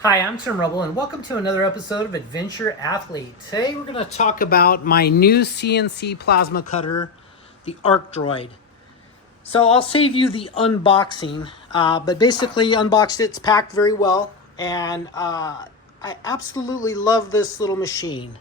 Hi, I'm Tim Rubble, and welcome to another episode of Adventure Athlete. Today we're going to talk about my new CNC plasma cutter, the Arc Droid. So I'll save you the unboxing, but basically unboxed it. It's packed very well, and I absolutely love this little machine.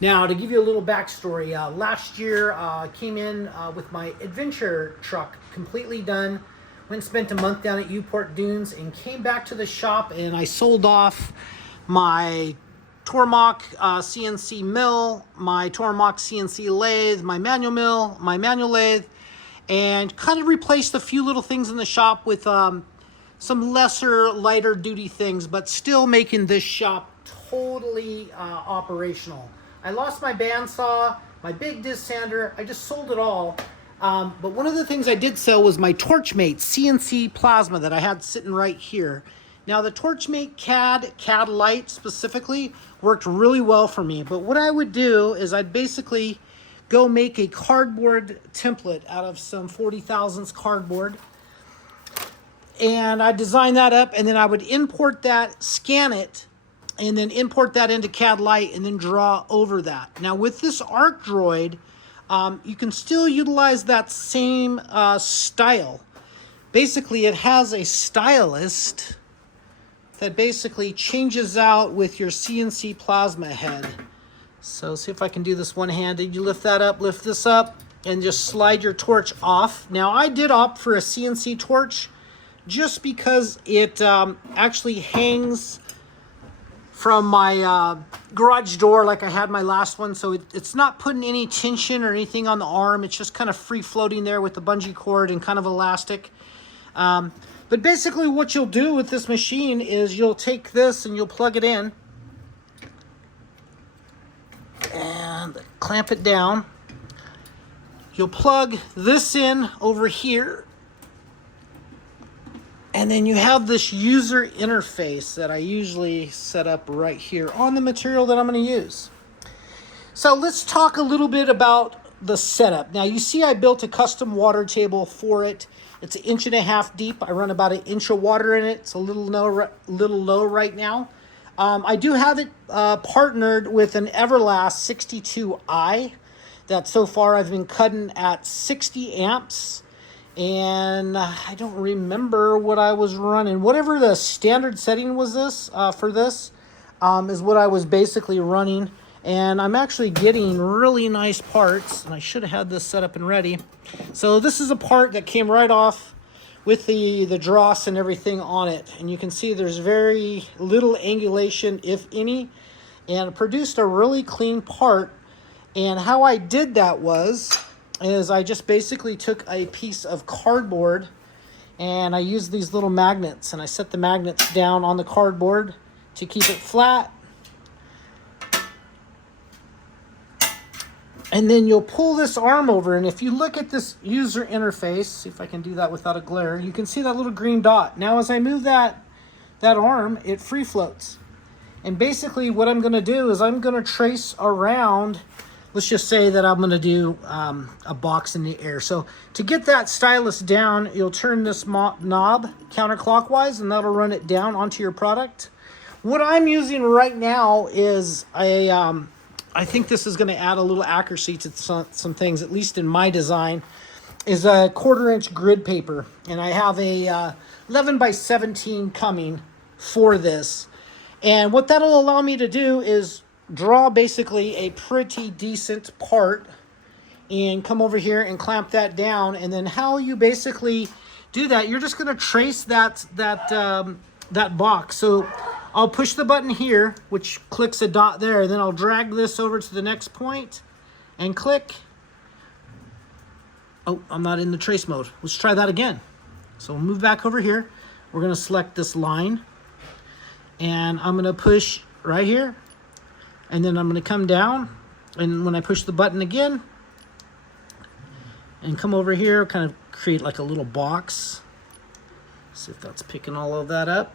Now, to give you a little backstory, last year I came in with my adventure truck completely done. Went and spent a month down at Uport Dunes and came back to the shop, and I sold off my Tormach CNC mill, my Tormach CNC lathe, my manual mill, my manual lathe, and kind of replaced a few little things in the shop with some lesser, lighter duty things, but still making this shop totally operational. I lost my bandsaw, my big disc sander. I just sold it all. But one of the things I did sell was my Torchmate CNC plasma that I had sitting right here. Now the Torchmate CAD Lite specifically worked really well for me. But what I would do is I'd basically go make a cardboard template out of some 40 thousandths cardboard. And I'd design that up, and then I would import that, scan it, and then import that into CAD Lite and then draw over that. Now with this Arc Droid, you can still utilize that same style. Basically, it has a stylist that basically changes out with your CNC plasma head. So see if I can do this one-handed. You lift that up, lift this up, and just slide your torch off. Now, I did opt for a CNC torch just because it actually hangs from my garage door like I had my last one, so it's not putting any tension or anything on the arm. It's just kind of free floating there with the bungee cord and kind of elastic. But basically what you'll do with this machine is you'll take this and you'll plug it in and clamp it down. You'll plug this in over here, and then you have this user interface that I usually set up right here on the material that I'm going to use. So let's talk a little bit about the setup. Now you see I built a custom water table for it. It's 1.5 inches deep. I run about 1 inch of water in it. It's a little low right now. I do have it partnered with an Everlast 62i that so far I've been cutting at 60 amps. And I don't remember what I was running. Whatever the standard setting was for this is what I was basically running. And I'm actually getting really nice parts. And I should have had this set up and ready. So this is a part that came right off with the dross and everything on it. And you can see there's very little angulation, if any. And it produced a really clean part. And how I did that is I just basically took a piece of cardboard and I used these little magnets, and I set the magnets down on the cardboard to keep it flat. And then you'll pull this arm over, and if you look at this user interface, see if I can do that without a glare, you can see that little green dot. Now as I move that arm, it free floats. And basically what I'm going to do is I'm going to trace around. Let's just say that I'm going to do a box in the air. So to get that stylus down, you'll turn this knob counterclockwise, and that'll run it down onto your product. What I'm using right now is I think this is going to add a little accuracy to some things, at least in my design, is a 1/4 inch grid paper. And I have a 11 by 17 coming for this. And what that'll allow me to do is draw basically a pretty decent part and come over here and clamp that down. And then how you basically do that, you're just going to trace that box. So I'll push the button here, which clicks a dot there. Then I'll drag this over to the next point and click. Oh, I'm not in the trace mode. Let's try that again. So we'll move back over here. We're going to select this line, and I'm going to push right here. And then I'm going to come down, and when I push the button again and come over here, kind of create like a little box. See if that's picking all of that up.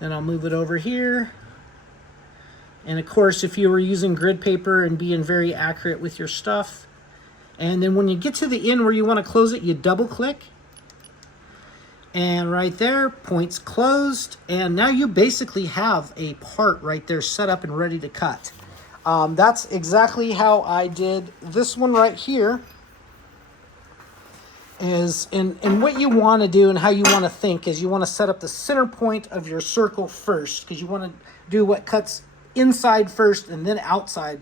Then I'll move it over here. And of course, if you were using grid paper and being very accurate with your stuff, and then when you get to the end where you want to close it, you double click. And right there, points closed. And now you basically have a part right there set up and ready to cut. That's exactly how I did this one right here. And what you want to do and how you want to think is you want to set up the center point of your circle first, because you want to do what cuts inside first and then outside.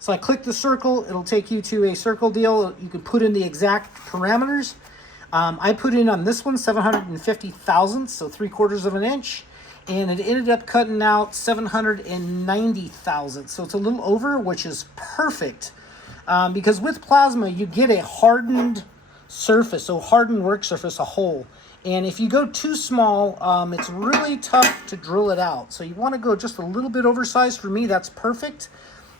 So I click the circle, it'll take you to a circle deal. You can put in the exact parameters. I put in on this one 750 thousandths, so 3/4 of an inch, and it ended up cutting out 790 thousandths. So it's a little over, which is perfect, because with plasma you get a hardened surface, so hardened work surface, a hole. And if you go too small, it's really tough to drill it out. So you want to go just a little bit oversized. For me, that's perfect.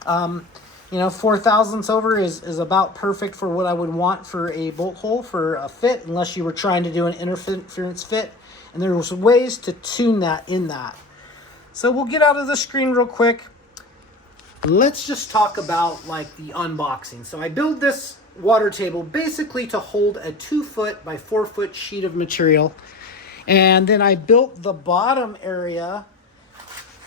4 thousandths over is about perfect for what I would want for a bolt hole for a fit, unless you were trying to do an interference fit. And there's ways to tune that in that. So we'll get out of the screen real quick. Let's just talk about like the unboxing. So I build this water table basically to hold a 2 foot by 4 foot sheet of material. And then I built the bottom area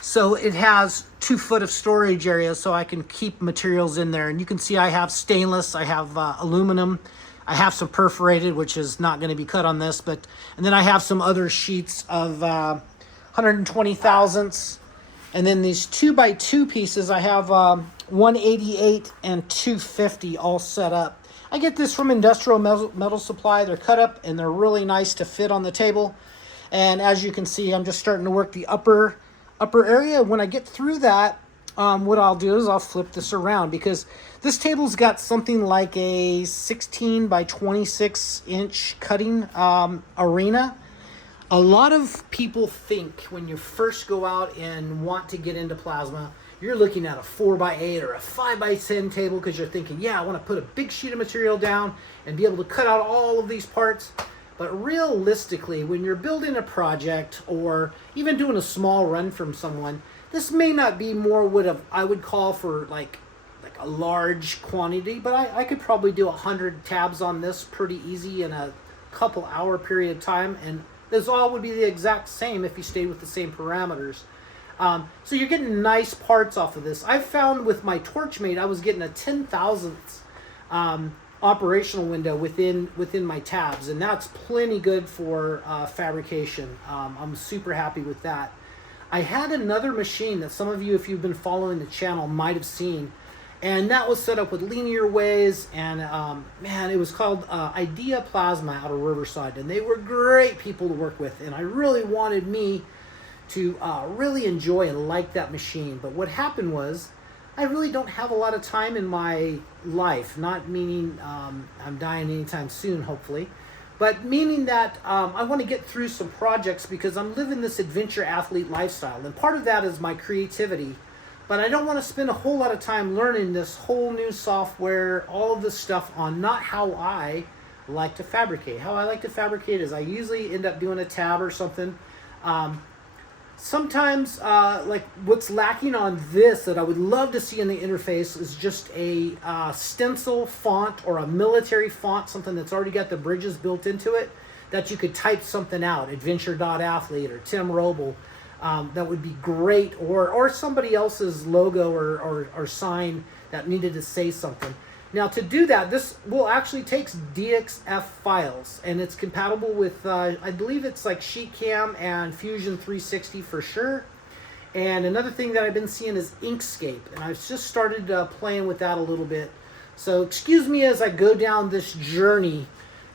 so it has 2 foot of storage area so I can keep materials in there. And you can see I have stainless, I have aluminum, I have some perforated, which is not going to be cut on this, and then I have some other sheets of 120 thousandths. And then these 2x2 pieces, I have 188 and 250 all set up. I get this from Industrial Metal Supply. They're cut up and they're really nice to fit on the table. And as you can see, I'm just starting to work the upper area. When I get through that, what I'll do is I'll flip this around, because this table's got something like a 16 by 26 inch cutting arena. A lot of people think when you first go out and want to get into plasma, you're looking at a 4x8 or a 5x10 table, because you're thinking, yeah, I want to put a big sheet of material down and be able to cut out all of these parts. But realistically, when you're building a project or even doing a small run from someone, this may not be more what I would call for like a large quantity, but I could probably do 100 tabs on this pretty easy in a couple hour period of time, and this all would be the exact same if you stayed with the same parameters. So you're getting nice parts off of this. I found with my Torchmate, I was getting a 10 thousandths operational window within my tabs, and that's plenty good for fabrication. I'm super happy with that. I had another machine that some of you, if you've been following the channel, might have seen, and that was set up with linear ways, and man, it was called Idea Plasma out of Riverside, and they were great people to work with, and I really wanted me to really enjoy and like that machine. But what happened was, I really don't have a lot of time in my life, not meaning I'm dying anytime soon, hopefully, but meaning that I want to get through some projects, because I'm living this adventure athlete lifestyle, and part of that is my creativity. But I don't want to spend a whole lot of time learning this whole new software, all of this stuff on not how I like to fabricate. How I like to fabricate is I usually end up doing a tab or something. Sometimes, like what's lacking on this that I would love to see in the interface is just a stencil font or a military font, something that's already got the bridges built into it, that you could type something out, adventure.athlete or Tim Roble. That would be great, or somebody else's logo or sign that needed to say something. Now, to do that, this will actually takes DXF files, and it's compatible with, I believe it's like SheetCam and Fusion 360 for sure. And another thing that I've been seeing is Inkscape, and I've just started playing with that a little bit. So excuse me as I go down this journey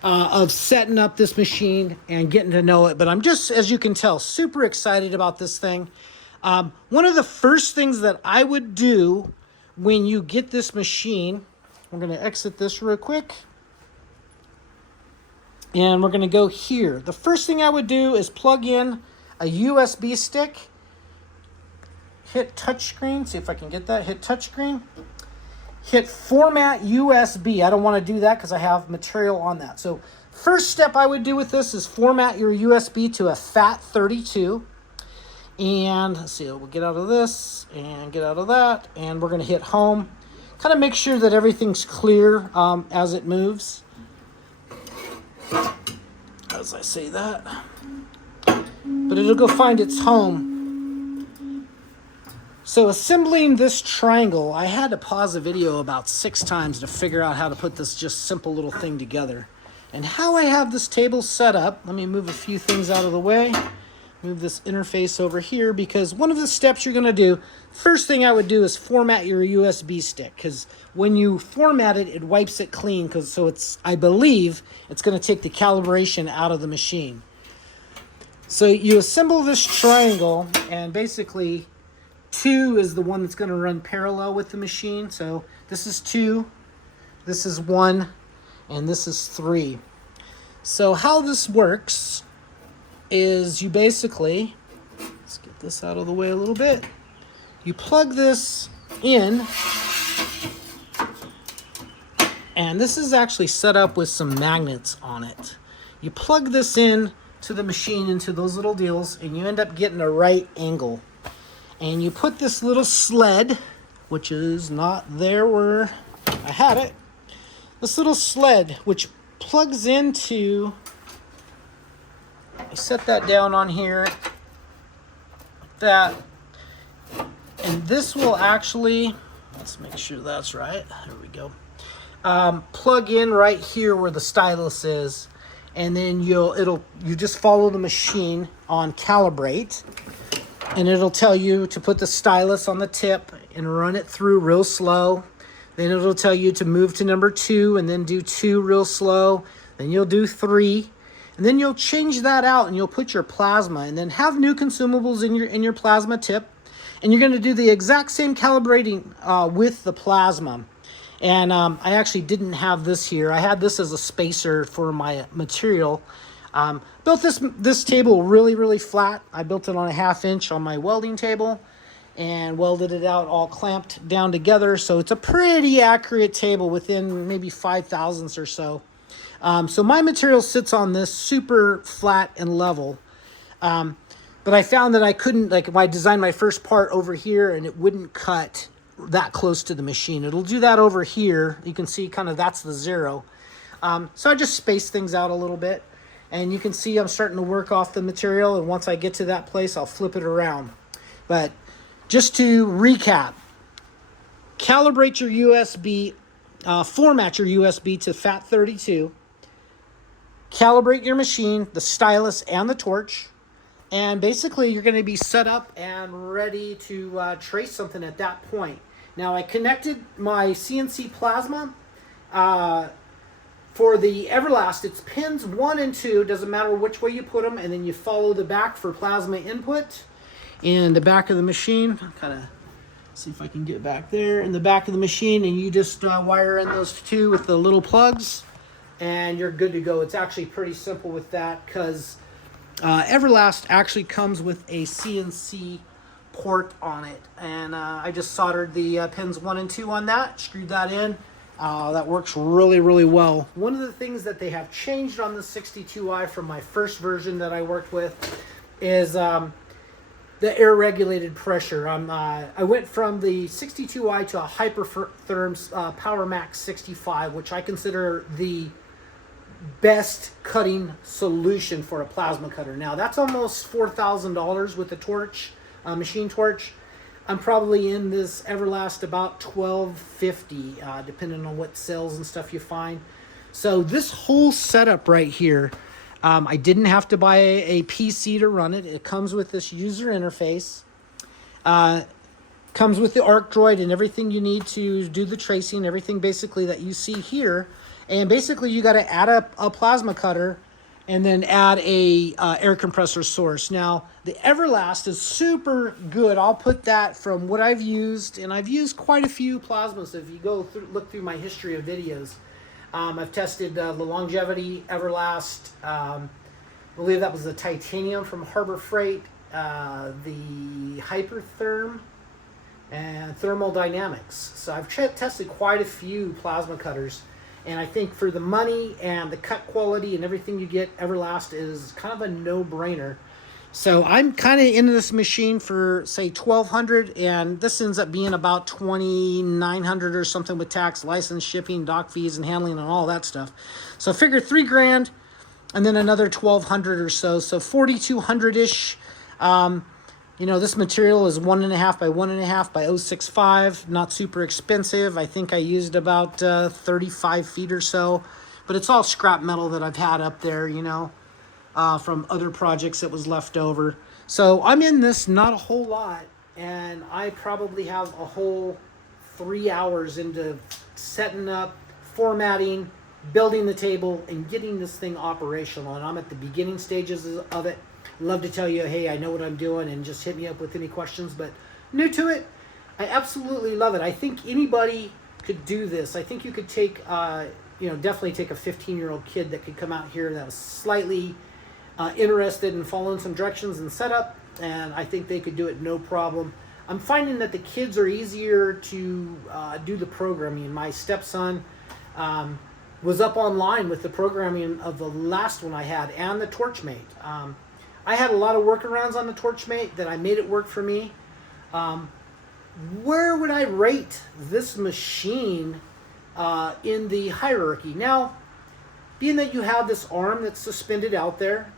of setting up this machine and getting to know it. But I'm just, as you can tell, super excited about this thing. One of the first things that I would do when you get this machine, we're going to exit this real quick, and we're going to go here. The first thing I would do is plug in a USB stick, hit touchscreen, see if I can get that, hit touchscreen, hit format USB. I don't want to do that because I have material on that. So first step I would do with this is format your USB to a FAT32. And let's see, we'll get out of this and get out of that, and we're going to hit home. Kind of make sure that everything's clear as it moves. as I say that. But it'll go find its home. So assembling this triangle, I had to pause the video about 6 times to figure out how to put this just simple little thing together. And how I have this table set up, let me move a few things out of the way. Move this interface over here, because one of the steps you're going to do, first thing I would do is format your USB stick, because when you format it, it wipes it clean, so it's, I believe, it's going to take the calibration out of the machine. So you assemble this triangle, and basically 2 is the one that's going to run parallel with the machine. So this is 2, this is 1, and this is 3. So how this works is you basically, let's get this out of the way a little bit. You plug this in, and this is actually set up with some magnets on it. You plug this in to the machine into those little deals, and you end up getting a right angle. And you put this little sled, which is not there where I had it, this little sled, which plugs into, I set that down on here, like that, and this will actually, let's make sure that's right, there we go, plug in right here where the stylus is, and then you just follow the machine on calibrate, and it'll tell you to put the stylus on the tip and run it through real slow. Then it'll tell you to move to number 2 and then do 2 real slow. Then you'll do 3. And then you'll change that out and you'll put your plasma, and then have new consumables in your plasma tip. And you're going to do the exact same calibrating with the plasma. And I actually didn't have this here. I had this as a spacer for my material. Built this table really, really flat. I built it on a 1/2 inch on my welding table and welded it out all clamped down together. So it's a pretty accurate table within maybe 5 thousandths or so. So my material sits on this super flat and level. But I found that I couldn't, like if I designed my first part over here and it wouldn't cut that close to the machine. It'll do that over here. You can see kind of that's the 0. So I just spaced things out a little bit. And you can see I'm starting to work off the material. And once I get to that place, I'll flip it around. But just to recap, calibrate your USB, format your USB to FAT32. Calibrate your machine, the stylus, and the torch. And basically, you're going to be set up and ready to trace something at that point. Now, I connected my CNC plasma. For the Everlast, it's pins 1 and 2. Doesn't matter which way you put them. And then you follow the back for plasma input. In the back of the machine, kind of see if I can get back there. In the back of the machine, and you just wire in those 2 with the little plugs. And you're good to go. It's actually pretty simple with that, because Everlast actually comes with a CNC port on it, and I just soldered the pins 1 and 2 on that, screwed that in. That works really, really well. One of the things that they have changed on the 62i from my first version that I worked with is the air regulated pressure. I went from the 62i to a Hypertherm Power Max 65, which I consider the best cutting solution for a plasma cutter. Now that's almost $4,000 with the torch, machine torch. I'm probably in this Everlast about $1,250, depending on what cells and stuff you find. So this whole setup right here, I didn't have to buy a PC to run it. It comes with this user interface. Comes with the Arc Droid and everything you need to do the tracing, everything basically that you see here. And basically, you got to add a plasma cutter and then add a air compressor source. Now, the Everlast is super good. I'll put that from what I've used, and I've used quite a few plasmas. If you go look through my history of videos, I've tested the Longevity Everlast. I believe that was the titanium from Harbor Freight, the Hypertherm, and Thermal Dynamics. So I've tested quite a few plasma cutters. And I think for the money and the cut quality and everything you get, Everlast is kind of a no-brainer. So I'm kind of into this machine for, say, $1,200, and this ends up being about $2,900 or something with tax, license, shipping, dock fees, and handling, and all that stuff. So I figure $3,000, and then another 1,200 or so. So 4,200-ish. You know, this material is 1.5 by 1.5 by 0.65. Not super expensive. I think I used about 35 feet or so. But it's all scrap metal that I've had up there, you know, from other projects that was left over. So I'm in this not a whole lot, and I probably have a whole 3 hours into setting up, formatting, building the table, and getting this thing operational. And I'm at the beginning stages of it. Love to tell you, hey, I know what I'm doing, and just hit me up with any questions. But new to it, I absolutely love it. I think anybody could do this. I think you could take, you know, definitely take a 15-year-old kid that could come out here that was slightly interested in following some directions and setup, and I think they could do it no problem. I'm finding that the kids are easier to do the programming. My stepson was up online with the programming of the last one I had and the Torchmate. I had a lot of workarounds on the Torchmate that I made it work for me. Where would I rate this machine in the hierarchy? Now, being that you have this arm that's suspended out there,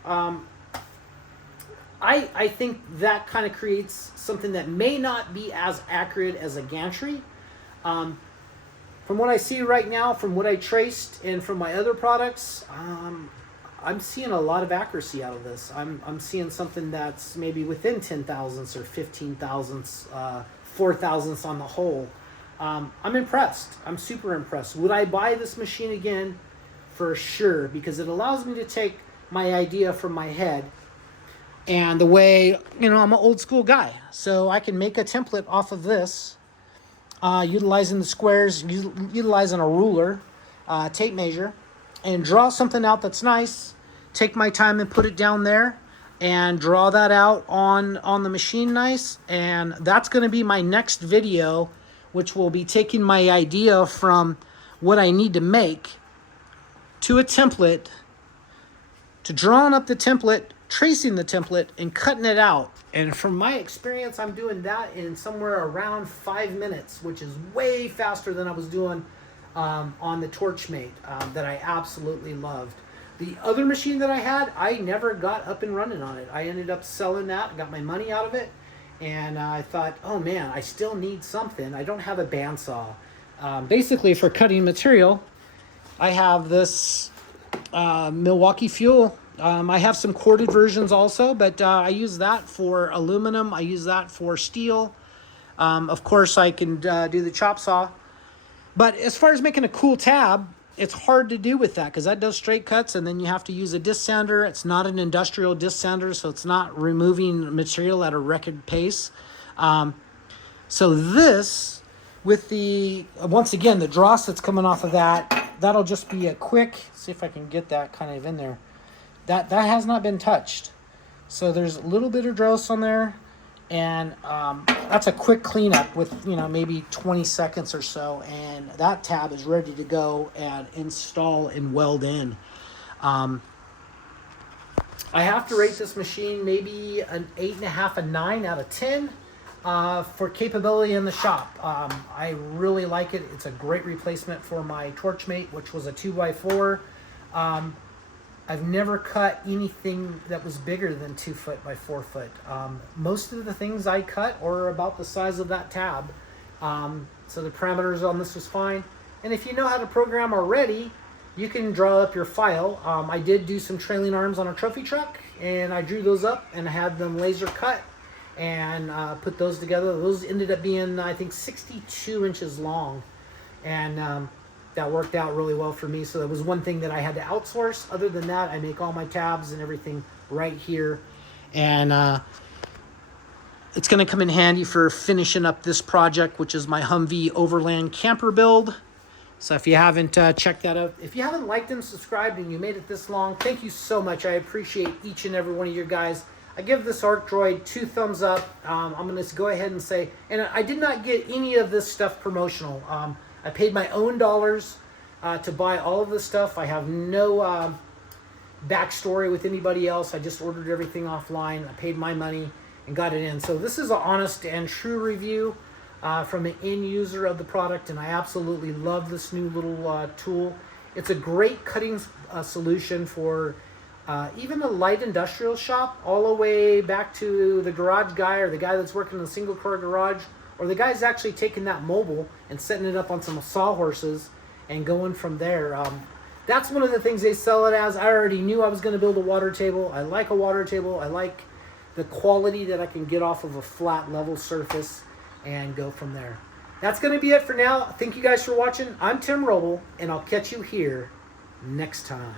I think that kind of creates something that may not be as accurate as a gantry. From what I see right now, from what I traced, and from my other products, I'm seeing a lot of accuracy out of this. I'm seeing something that's maybe within 10 thousandths or 15 thousandths, 4 thousandths on the whole. I'm impressed. I'm super impressed. Would I buy this machine again? For sure, because it allows me to take my idea from my head, and the way, you know, I'm an old school guy, so I can make a template off of this, utilizing the squares, utilizing a ruler, tape measure, and draw something out that's nice, take my time and put it down there, and draw that out on the machine nice. And that's going to be my next video, which will be taking my idea from what I need to make to a template, to drawing up the template, tracing the template, and cutting it out. And from my experience, I'm doing that in somewhere around 5 minutes, which is way faster than I was doing on the Torchmate that I absolutely loved. The other machine that I had, I never got up and running on it. I ended up selling that, got my money out of it, and I thought, oh man, I still need something. I don't have a bandsaw. Basically, for cutting material, I have this Milwaukee Fuel. I have some corded versions also, but I use that for aluminum. I use that for steel. Of course, I can do the chop saw. But as far as making a cool tab, it's hard to do with that because that does straight cuts, and then you have to use a disc sander. It's not an industrial disc sander, so it's not removing material at a record pace. So this, with the, once again, the dross that's coming off of that, that'll just be a quick, see if I can get that kind of in there. That has not been touched. So there's a little bit of dross on there, and that's a quick cleanup with, you know, maybe 20 seconds or so, and that tab is ready to go and install and weld in. I have to rate this machine maybe an 8.5, a 9 out of 10 for capability in the shop. I really like it. It's a great replacement for my Torchmate, which was a 2x4. I've never cut anything that was bigger than 2 foot by 4 foot. Most of the things I cut are about the size of that tab. So the parameters on this was fine. And if you know how to program already, you can draw up your file. I did do some trailing arms on a trophy truck, and I drew those up and had them laser cut and put those together. Those ended up being, I think, 62 inches long. And that worked out really well for me. So that was one thing that I had to outsource. Other than that, I make all my tabs and everything right here. And it's going to come in handy for finishing up this project, which is my Humvee Overland camper build. So if you haven't checked that out, if you haven't liked and subscribed and you made it this long, thank you so much. I appreciate each and every one of you guys. I give this Arc Droid 2 thumbs up. I'm going to go ahead and say, and I did not get any of this stuff promotional. I paid my own dollars to buy all of this stuff. I have no backstory with anybody else. I just ordered everything offline. I paid my money and got it in. So this is an honest and true review from an end user of the product, and I absolutely love this new little tool. It's a great cutting solution for even the light industrial shop, all the way back to the garage guy or the guy that's working in a single car garage, or the guy's actually taking that mobile and setting it up on some sawhorses and going from there. That's one of the things they sell it as. I already knew I was going to build a water table. I like a water table. I like the quality that I can get off of a flat level surface and go from there. That's going to be it for now. Thank you guys for watching. I'm Tim Roble, and I'll catch you here next time.